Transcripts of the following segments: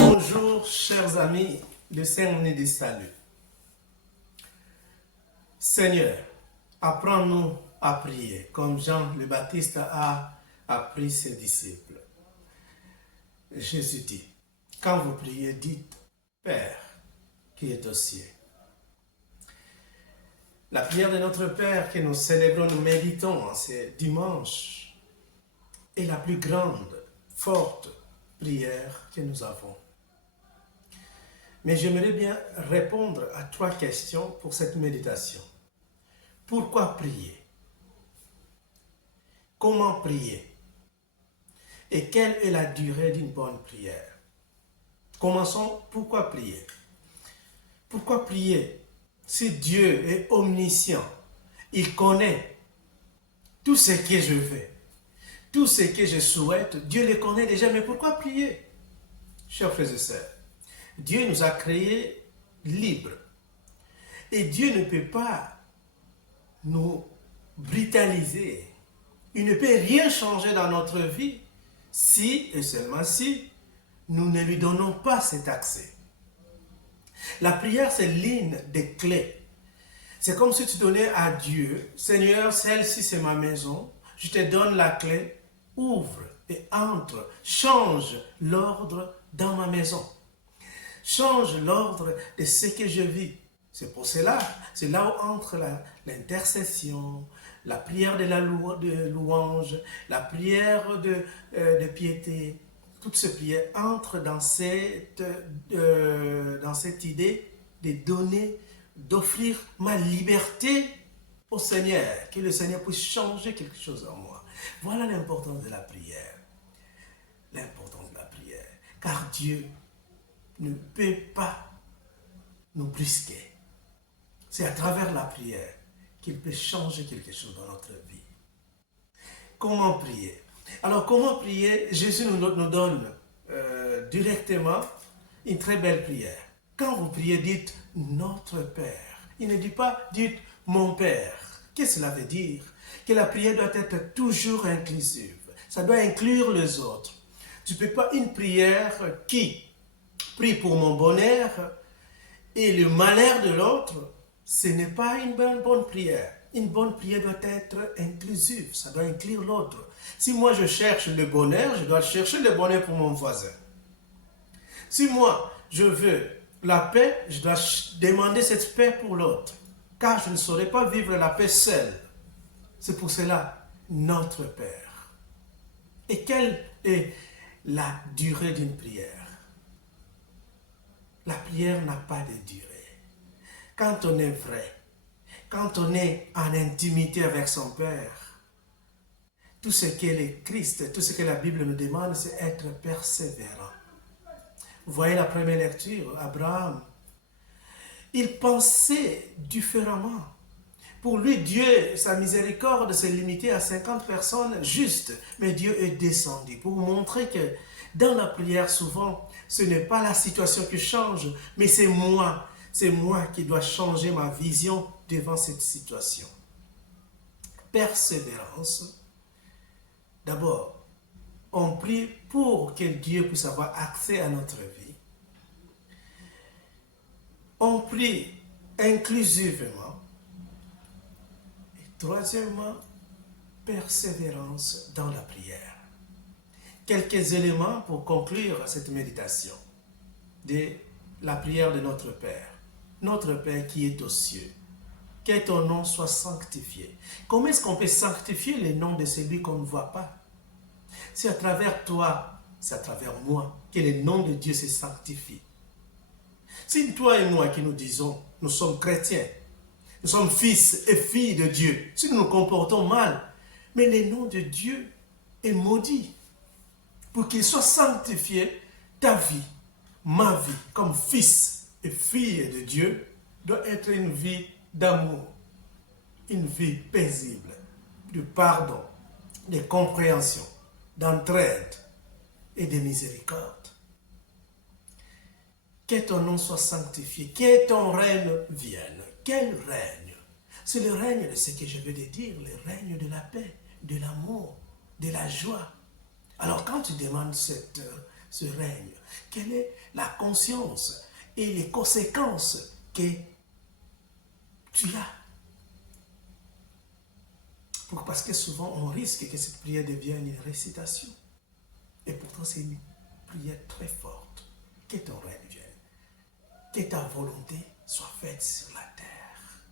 Bonjour chers amis, le Saint-Denis du Salut. Seigneur, apprends-nous à prier comme Jean le Baptiste a appris ses disciples. Jésus dit, quand vous priez, dites Père qui est aux cieux. La prière de notre Père que nous célébrons, nous méditons en ces dimanches est la plus grande, forte prière que nous avons. Mais j'aimerais bien répondre à 3 questions pour cette méditation. Pourquoi prier? Comment prier? Et quelle est la durée d'une bonne prière? Commençons, pourquoi prier? Pourquoi prier? Si Dieu est omniscient, il connaît tout ce que je veux, tout ce que je souhaite, Dieu le connaît déjà, mais pourquoi prier? Chers frères et sœurs, Dieu nous a créés libres. Et Dieu ne peut pas nous brutaliser. Il ne peut rien changer dans notre vie si, et seulement si, nous ne lui donnons pas cet accès. La prière, c'est l'une des clés. C'est comme si tu donnais à Dieu, Seigneur, celle-ci c'est ma maison, je te donne la clé, ouvre et entre, change l'ordre dans ma maison. Change l'ordre de ce que je vis. C'est pour cela, c'est là où entre l'intercession, la prière de louange, la prière de piété. Toutes ces prières entrent dans cette idée de donner, d'offrir ma liberté au Seigneur, que le Seigneur puisse changer quelque chose en moi. Voilà l'importance de la prière. L'importance de la prière. Car Dieu ne peut pas nous brusquer. C'est à travers la prière qu'il peut changer quelque chose dans notre vie. Comment prier? Alors, comment prier? Jésus nous donne directement une très belle prière. Quand vous priez, dites « Notre Père ». Il ne dit pas « Dites mon Père ». Qu'est-ce que cela veut dire? Que la prière doit être toujours inclusive. Ça doit inclure les autres. Tu ne peux pas une prière qui prie pour mon bonheur et le malheur de l'autre, ce n'est pas une bonne prière. Une bonne prière doit être inclusive, ça doit inclure l'autre. Si moi je cherche le bonheur, je dois chercher le bonheur pour mon voisin. Si moi je veux la paix, je dois demander cette paix pour l'autre. Car je ne saurais pas vivre la paix seul. C'est pour cela, notre Père. Et quelle est la durée d'une prière? La prière n'a pas de durée. Quand on est vrai, quand on est en intimité avec son Père, tout ce que le Christ, tout ce que la Bible nous demande, c'est être persévérant. Vous voyez la première lecture, Abraham, il pensait différemment. Pour lui, Dieu, sa miséricorde s'est limitée à 50 personnes justes, mais Dieu est descendu pour montrer que dans la prière, souvent, ce n'est pas la situation qui change, mais c'est moi qui dois changer ma vision devant cette situation. Persévérance. D'abord, on prie pour que Dieu puisse avoir accès à notre vie. On prie inclusivement. Et troisièmement, persévérance dans la prière. Quelques éléments pour conclure cette méditation de la prière de notre Père. Notre Père qui est aux cieux, que ton nom soit sanctifié. Comment est-ce qu'on peut sanctifier le nom de celui qu'on ne voit pas? C'est à travers toi, c'est à travers moi que le nom de Dieu se sanctifie. Si toi et moi qui nous disons, nous sommes chrétiens, nous sommes fils et filles de Dieu, si nous nous comportons mal, mais le nom de Dieu est maudit. Pour qu'il soit sanctifié, ta vie, ma vie, comme fils et fille de Dieu, doit être une vie d'amour, une vie paisible, de pardon, de compréhension, d'entraide et de miséricorde. Que ton nom soit sanctifié, que ton règne vienne. Quel règne? C'est le règne de ce que je veux te dire, le règne de la paix, de l'amour, de la joie. Alors quand tu demandes ce règne, quelle est la conscience et les conséquences que tu as? Parce que souvent on risque que cette prière devienne une récitation. Et pourtant c'est une prière très forte. Que ton règne vienne. Que ta volonté soit faite sur la terre.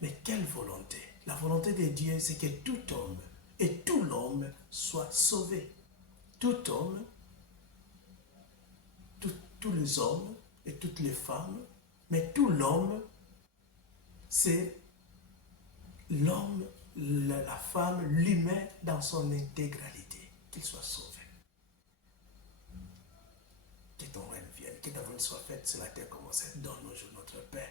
Mais quelle volonté? La volonté de Dieu, c'est que tout homme et tout l'homme soit sauvé. Tout homme, tous les hommes et toutes les femmes, mais tout l'homme, c'est l'homme, la femme, l'humain dans son intégralité, qu'il soit sauvé. Que ton règne vienne, que ta volonté soit faite sur la terre comme au ciel. Donne-nous aujourd'hui notre pain.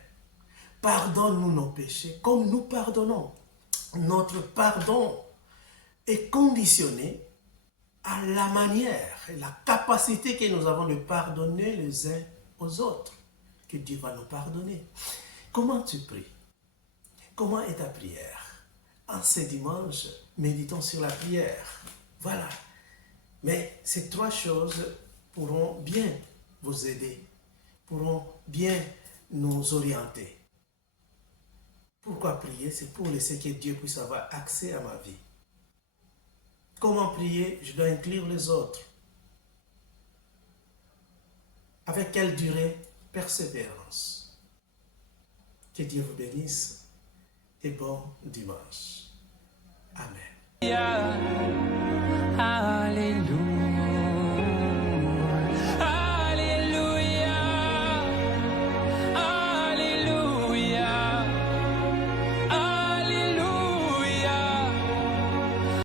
Pardonne-nous nos péchés comme nous pardonnons. Notre pardon est conditionné à la manière et la capacité que nous avons de pardonner les uns aux autres, que Dieu va nous pardonner. Comment tu pries? Comment est ta prière? En ce dimanche, méditons sur la prière. Voilà. Mais ces trois choses pourront bien vous aider, pourront bien nous orienter. Pourquoi prier? C'est pour laisser que Dieu puisse avoir accès à ma vie. Comment prier? Je dois inclure les autres. Avec quelle durée? Persévérance. Que Dieu vous bénisse et bon dimanche. Amen.